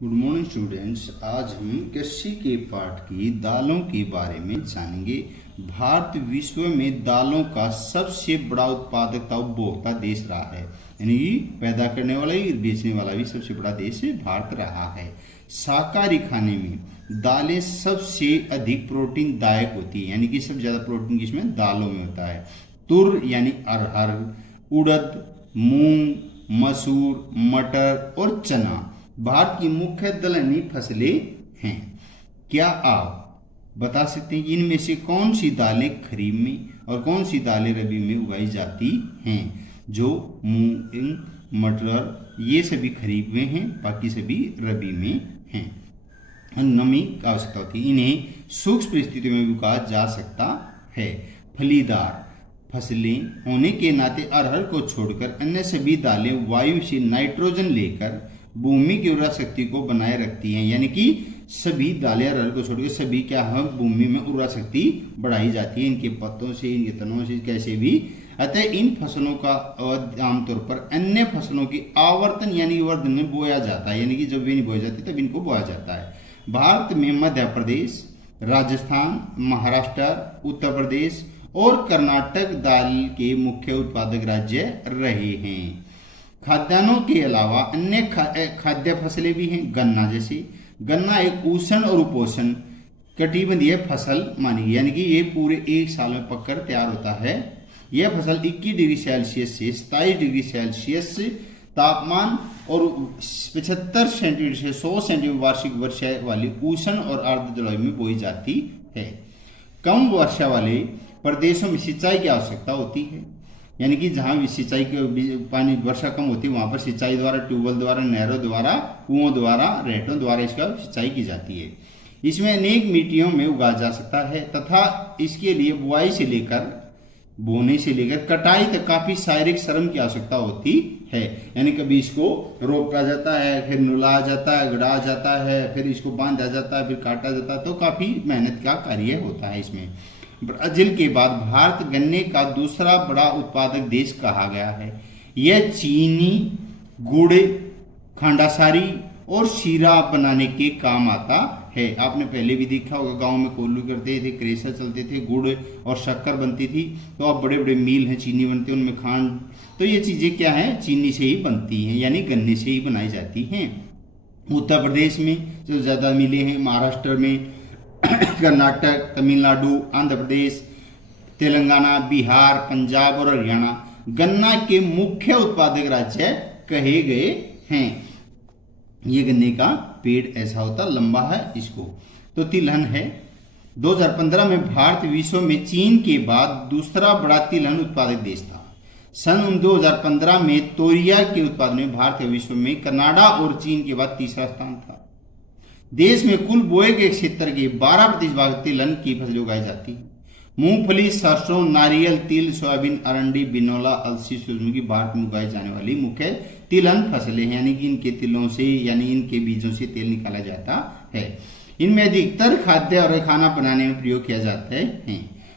Good morning students. आज हम कृषि के पाठ की दालों के बारे में जानेंगे। भारत विश्व में दालों का सबसे बड़ा उत्पादक उपभोक्ता देश रहा है, यानी पैदा करने वाला ही बेचने वाला भी सबसे बड़ा देश भारत रहा है। शाकाहारी खाने में दालें सबसे अधिक प्रोटीन दायक होती है, यानी कि सबसे ज्यादा प्रोटीन किसमें? दालों में होता है। तुर यानी अरहर, उड़द, मूंग, मसूर, मटर और चना भारत की मुख्य दलहनी फसलें हैं। क्या आप बता सकते हैं कि इनमें से कौन सी दालें खरीफ में और कौन सी दालें रबी में उगाई जाती हैं? जो मूंग, मटर ये सभी खरीफ में हैं, बाकी सभी रबी में हैं। नमी की आवश्यकता होती है, इन्हें सूक्ष्म परिस्थितियों में भी उगाया जा सकता है। फलीदार फसलें होने के नाते अरहर को छोड़कर अन्य सभी दालें वायु से नाइट्रोजन लेकर भूमि की उर्वरा शक्ति को बनाए रखती हैं, यानी कि सभी दालें अरहर को छोड़कर सभी क्या है, भूमि में उर्वरा शक्ति बढ़ाई जाती है इनके पत्तों से, इनके तनों से, कैसे भी। अतः इन फसलों का आमतौर पर अन्य फसलों की आवर्तन यानी वर्धन में बोया जाता है, यानी कि जब वे नहीं बोए जाते तब इनको बोया जाता है। भारत में मध्य प्रदेश, राजस्थान, महाराष्ट्र, उत्तर प्रदेश और कर्नाटक दाल के मुख्य उत्पादक राज्य रहे हैं। खाद्यान्नों के अलावा अन्य खाद्य फसलें भी हैं। गन्ना जैसे गन्ना एक उष्ण और उपोष्ण कटिबंधीय फसल मानी गई, यानी कि ये पूरे एक साल में पककर तैयार होता है। यह फसल 21 डिग्री सेल्सियस से 27 डिग्री सेल्सियस तापमान और 75 सेंटीमीटर से 100 सेंटीमीटर वार्षिक वर्षा वाली उष्ण और आर्द्र जलवायु में बोई जाती है। कम वर्षा वाले प्रदेशों में सिंचाई की आवश्यकता होती है, यानी कि जहां भी सिंचाई के पानी वर्षा कम होती है वहां पर सिंचाई द्वारा, ट्यूबवेल द्वारा, नहरों द्वारा, कुओं द्वारा, रेटों द्वारा इसका सिंचाई की जाती है। इसमें अनेक मिट्टियों में उगाया जा सकता है तथा इसके लिए बुआई से लेकर बोने से लेकर कटाई तक काफी शारीरिक श्रम की आवश्यकता होती है, यानी कभी इसको रोपा जाता है, फिर नुलाया जाता है, गड़ा जाता है, फिर इसको बांधा जाता है, फिर काटा जाता है, तो काफी मेहनत का कार्य होता है इसमें। ब्राजील के बाद भारत गन्ने का दूसरा बड़ा उत्पादक देश कहा गया है। यह चीनी, गुड़, खंडासारी और शीरा बनाने के काम आता है। आपने पहले भी देखा होगा, गांव में कोल्हू करते थे, क्रेशर चलते थे, गुड़ और शक्कर बनती थी। तो अब बड़े बड़े मिल हैं, चीनी बनते हैं, उनमें खांड, तो ये चीजें क्या है, चीनी से ही बनती हैं, यानी गन्ने से ही बनाई जाती हैं। उत्तर प्रदेश में जो ज्यादा मिले हैं, महाराष्ट्र में, कर्नाटक, तमिलनाडु, आंध्र प्रदेश, तेलंगाना, बिहार, पंजाब और हरियाणा गन्ना के मुख्य उत्पादक राज्य कहे गए हैं। ये गन्ने का पेड़ ऐसा होता, लंबा है इसको। तो तिलहन है। 2015 में भारत विश्व में चीन के बाद दूसरा बड़ा तिलहन उत्पादक देश था। सन 2015 में तोरिया के उत्पादन में भारत विश्व में कनाडा और चीन के बाद तीसरा स्थान था। देश में कुल बोए गए क्षेत्र के 12% भाग तिलहन की फसलें उगाई जाती है। मूंगफली, सरसों, नारियल, तिल, सोयाबीन, अरंडी, बिनौला, अलसी, सूरजमुखी भारत में उगाई जाने वाली मुख्य तिलहन फसलें हैं, यानी कि इनके तिलों से, यानी इनके बीजों से तेल निकाला जाता है। इनमें अधिकतर खाद्य और खाना बनाने में प्रयोग किया जाता है,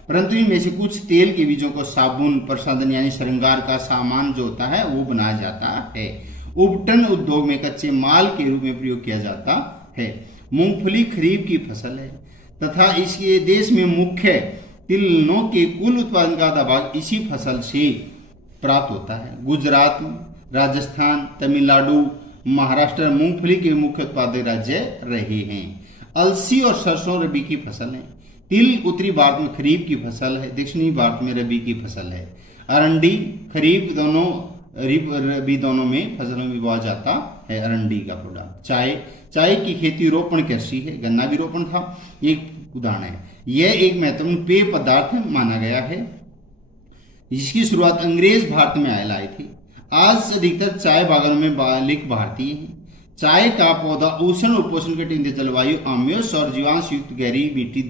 परंतु इनमें से कुछ तेल के बीजों को साबुन, प्रसाधन यानी श्रृंगार का सामान जो होता है वो बनाया जाता है। उपटन उद्योग में कच्चे माल के रूप में प्रयोग किया जाता है। मूंगफली खरीफ की फसल है तथा इसके देश में मुख्य तिलहनों के कुल उत्पादन का आधा भाग इसी फसल से प्राप्त होता है। गुजरात, राजस्थान, तमिलनाडु, महाराष्ट्र मूंगफली के मुख्य उत्पादक राज्य रहे हैं। अलसी और सरसों रबी की फसल है। तिल उत्तरी भारत में खरीफ की फसल है, दक्षिणी भारत में रबी की फसल है। अरंडी खरीफ रबी दोनों में फसलों में बोया जाता है अरंडी का पौधा। चाय की खेती रोपण कृषि है, गन्ना भी रोपण था, एक उदाहरण है। यह एक महत्वपूर्ण पेय पदार्थ माना गया है, जिसकी शुरुआत अंग्रेज भारत में लाए थे। आज अधिकतर चाय बागानों में बालिक भारतीय हैं। चाय का पौधा उष्ण और उपोष्ण कटिबंधीय जलवायु, आम्लयुक्त और जीवांश युक्त गहरी मिट्टी,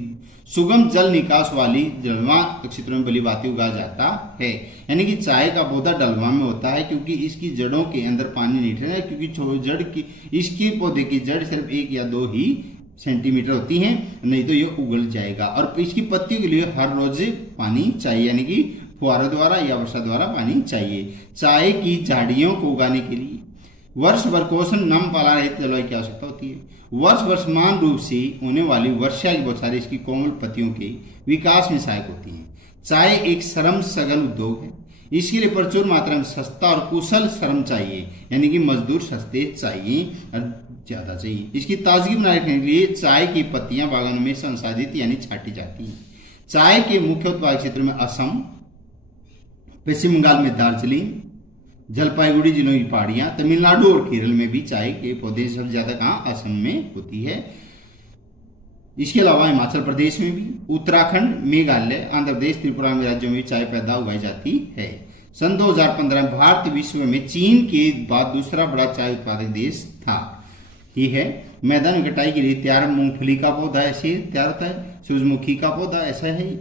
सुगम जल निकास वाली जलवां क्षेत्रों में भली भांति उगाया जाता है, यानी कि चाय का पौधा डलवा में होता है, क्योंकि इसकी जड़ों के अंदर पानी नहीं ठहरा, क्योंकि जड़ की इसके पौधे की जड़ सिर्फ 1 या 2 ही सेंटीमीटर होती हैं, नहीं तो ये उगल जाएगा। और इसकी पत्तियों के लिए हर रोज पानी चाहिए, यानी कि फुहारों द्वारा या वर्षा द्वारा पानी चाहिए। चाय की झाड़ियों को उगाने के लिए वर्ष भर पोषण नम पाला रहित जलवायु की आवश्यकता होती है। वर्ष वर्षमान रूप से होने वाली वर्षा की बौछारें इसकी कोमल पत्तियों के विकास में सहायक होती हैं। चाय एक श्रम सघन उद्योग है। इसके लिए प्रचुर मात्रा में सस्ता और कुशल श्रम चाहिए, यानी कि मजदूर सस्ते चाहिए और ज्यादा चाहिए। इसकी ताजगी बनाए रखने के लिए चाय की पत्तियां बागानों में संसाधित यानी छाटी जाती हैं। चाय के मुख्य उत्पादक क्षेत्रों में असम, पश्चिम बंगाल में दार्जिलिंग, जलपाईगुड़ी जिलों की पहाड़ियां, तमिलनाडु और केरल में भी चाय के पौधे सबसे ज्यादा कहाँ असम में होती है। इसके अलावा हिमाचल प्रदेश में भी, उत्तराखंड, मेघालय, आंध्र प्रदेश, त्रिपुरा में राज्यों में चाय पैदा उगाई जाती है। सन 2015 में भारत विश्व में चीन के बाद दूसरा बड़ा चाय उत्पादक देश था। ठीक है, मैदान में कटाई के लिए तैयार मूंगफली का पौधा ऐसे तैयार होता है, सूरजमुखी का पौधा ऐसा है।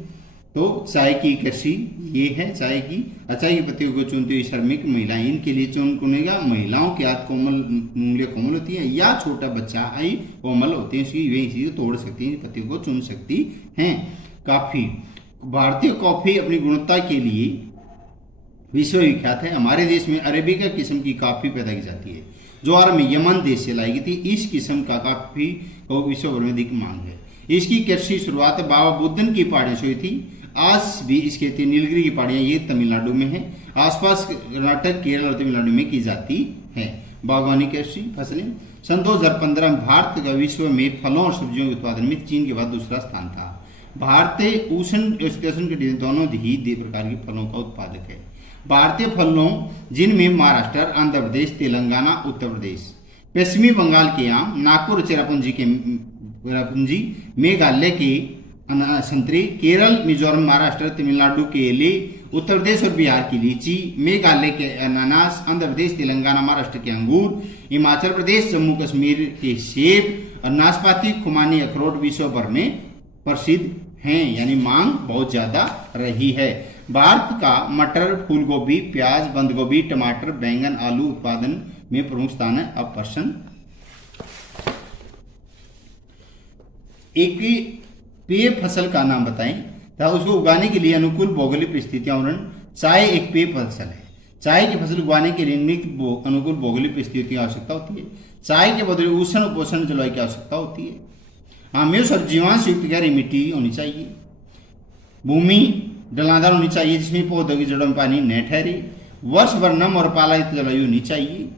तो चाय की कृषि ये है चाय की। चाय की पत्तियों को चुनती हुई श्रमिक महिलाएं, इनके लिए चुनेगा। महिलाओं के हाथ कोमल उंगलियां कोमल होती है या छोटा बच्चा आई कोमल होते हैं, इसकी वे इसी तोड़ सकती हैं, पत्तियों को चुन सकती हैं। कॉफी, भारतीय कॉफी अपनी गुणवत्ता के लिए विश्व विख्यात है। हमारे देश में अरेबिका किस्म की कॉफी पैदा की जाती है जो आरंभ में यमन देश से लाई गई थी। इस किस्म का कॉफी को विश्व भर में अधिक मांग है। इसकी कृषि शुरुआत बाबा बुदन की पहाड़ियों से हुई थी। आज भी इस खेती नीलगिरी की पहाड़ियां ये तमिलनाडु में है। आसपास कर्नाटक, केरल और तमिलनाडु में की जाती है। बागवानी कृषि फसलें, सन 2015 में भारत का विश्व में फलों और सब्जियों के उत्पादन में चीन के बाद दूसरा स्थान था। भारतीय उष्ण कटिबंधीय दोनों ही प्रकार के फलों का उत्पादक है। भारतीय फलों जिनमें महाराष्ट्र, आंध्र प्रदेश, तेलंगाना, उत्तर प्रदेश, पश्चिमी बंगाल के आम, नागपुर चेरापूंजी, मेघालय के संतरे, केरल, मिजोरम, महाराष्ट्र, तमिलनाडु के केले, उत्तर प्रदेश और बिहार की लीची, मेघालय के अनानास, आंध्र प्रदेश, तेलंगाना, महाराष्ट्र के अंगूर, हिमाचल प्रदेश, जम्मू कश्मीर के सेब और नाशपाती, खुमानी, अखरोट विश्व भर में प्रसिद्ध हैं, यानी मांग बहुत ज्यादा रही है। भारत का मटर, फूलगोभी, प्याज, बंद गोभी, टमाटर, बैंगन, आलू उत्पादन में प्रमुख स्थान है। अब प्रश्न, एक पेय फसल का नाम बताएं तथा उसको उगाने के लिए अनुकूल भौगोलिक परिस्थितियां वर्णन। चाय एक पेय फसल है। चाय की फसल उगाने के लिए निम्नलिखित अनुकूल भौगोलिक परिस्थितियों की आवश्यकता होती है। चाय के बदले उष्ण उपोष्ण जलवायु की आवश्यकता होती है। आम्लयुक्त और जीवांश युक्त गहरी मिट्टी होनी चाहिए। भूमि ढलानदार होनी चाहिए जिसमें पौधों की जड़ों में पानी न ठहरे। वर्ष भर नम और पालायित जलवायु होनी चाहिए।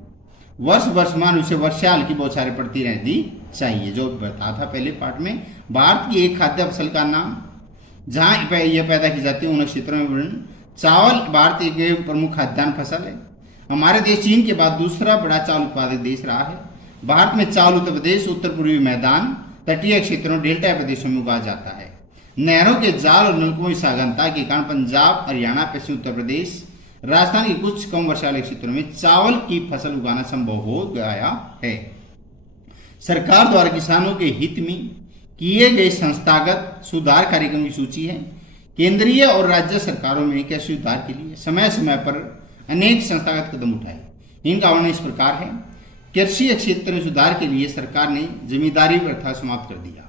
वर्ष वर्षमान रूप से वर्षा हल्की बौछारें पड़ती रहती चाहिए, जो बताया था पहले पार्ट में। भारत की एक खाद्य फसल का नाम, जहां यह पैदा की जाती है उन क्षेत्रों में वर्णन। चावल भारत एक प्रमुख खाद्यान्न फसल है। हमारे देश चीन के बाद दूसरा बड़ा चावल उत्पादक देश रहा है। भारत में चावल उत्तर प्रदेश, उत्तर पूर्वी मैदान, तटीय क्षेत्रों, डेल्टा प्रदेशों में उगाया जाता है। नहरों के जाल और नलकुओं की सागरता के कारण पंजाब, हरियाणा, पश्चिम उत्तर प्रदेश, राजस्थान के कुछ कम वर्षा वाले क्षेत्रों में चावल की फसल उगाना संभव हो गया है। सरकार द्वारा किसानों के हित में किए गए संस्थागत सुधार कार्यक्रम की सूची है। केंद्रीय और राज्य सरकारों में कृषि सुधार के लिए समय समय पर अनेक संस्थागत कदम उठाए। इनका वर्णन इस प्रकार है। कृषि क्षेत्र में सुधार के लिए सरकार ने जमींदारी प्रथा समाप्त कर दिया,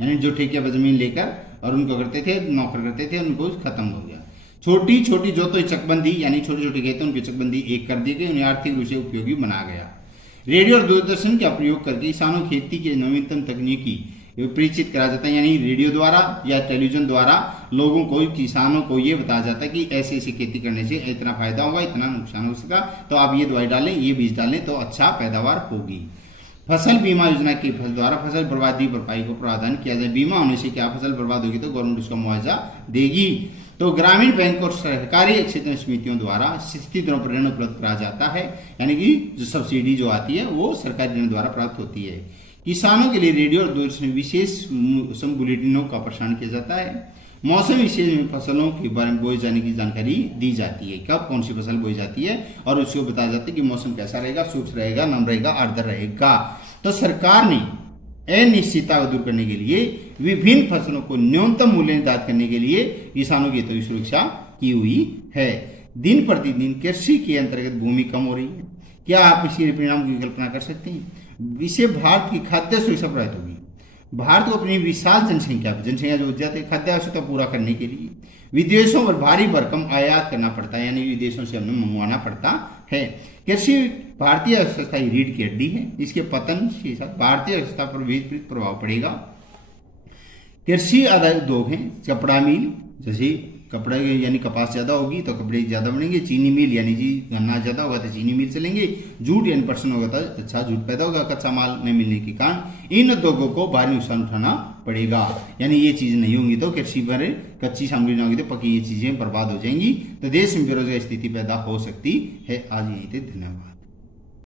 यानी जो ठेके पर जमीन लेकर और उनको करते थे, नौकर करते थे, उनको खत्म हो गया। छोटी छोटी जोतों की चकबंदी, यानी छोटे छोटे खेतों उनकी चकबंदी एक कर दी गई, उन्हें आर्थिक रूप से उपयोगी बनाया गया। रेडियो और दूरदर्शन का प्रयोग करके किसानों खेती के नवीनतम तकनीकी परिचित करा जाता है, यानी रेडियो द्वारा या टेलीविजन द्वारा लोगों को, किसानों को ये बताया जाता है कि ऐसी ऐसी खेती करने से इतना फायदा होगा, इतना नुकसान हो सकता, तो आप ये दवाई डालें, ये बीज डालें तो अच्छा पैदावार होगी। फसल बीमा योजना के द्वारा फसल बर्बादी भरपाई को प्रावधान किया जाए। बीमा होने से क्या फसल बर्बाद होगी तो गवर्नमेंट उसका मुआवजा देगी। तो ग्रामीण बैंक और सहकारी क्षेत्र समितियों द्वारा स्थिति दरों पर ऋण उपलब्ध कराया जाता है, यानी कि जो सब्सिडी जो आती है वो सरकारी ऋण द्वारा प्राप्त होती है। किसानों के लिए रेडियो और दूरदर्शन विशेष मौसम बुलेटिनों का प्रसारण किया जाता है। मौसम विशेष में फसलों के बारे में बोए जाने की जानकारी दी जाती है, कब कौन सी फसल बोई जाती है और उसको बताया जाता है कि मौसम कैसा रहेगा, शुष्क रहेगा, नम रहेगा, आर्द्र रहेगा। तो सरकार ने अनिश्चितता को दूर करने के लिए विभिन्न फसलों को न्यूनतम मूल्य निर्धारित करने के लिए किसानों की हितों की सुरक्षा की हुई है। दिन प्रतिदिन कृषि के अंतर्गत भूमि कम हो रही है। क्या आप इसके परिणाम की कल्पना कर सकते हैं? इससे भारत की खाद्य सुरक्षा प्रभावित होगी। भारत को अपनी विशाल जनसंख्या जो जाते खाद्य आवश्यकता पूरा करने के लिए विदेशों पर भारी भरकम आयात करना पड़ता है, यानी विदेशों से हमें मंगवाना पड़ता है। कृषि भारतीय अर्थव्यवस्था की रीढ़ की हड्डी है। इसके पतन के साथ भारतीय अर्थव्यवस्था पर विपरीत प्रभाव पड़ेगा। कृषि आधारित उद्योग है, कपड़ा मिल, जैसे कपड़ा यानी कपास ज्यादा होगी तो कपड़े ज्यादा बनेंगे। चीनी मिल यानी जी गन्ना ज्यादा होगा तो चीनी मिल चलेंगे। जूट यानी पर्सन होगा तो अच्छा जूट पैदा होगा। कच्चा माल नहीं मिलने के कारण इन उद्योगों को भारी नुकसान उठाना पड़ेगा, यानी ये चीज नहीं होंगी तो कृषि पर कच्ची सामग्री न होगी तो पकी ये चीजें बर्बाद हो जाएंगी, तो देश में बेरोजगारी स्थिति पैदा हो सकती है। आज यहीं थे, धन्यवाद।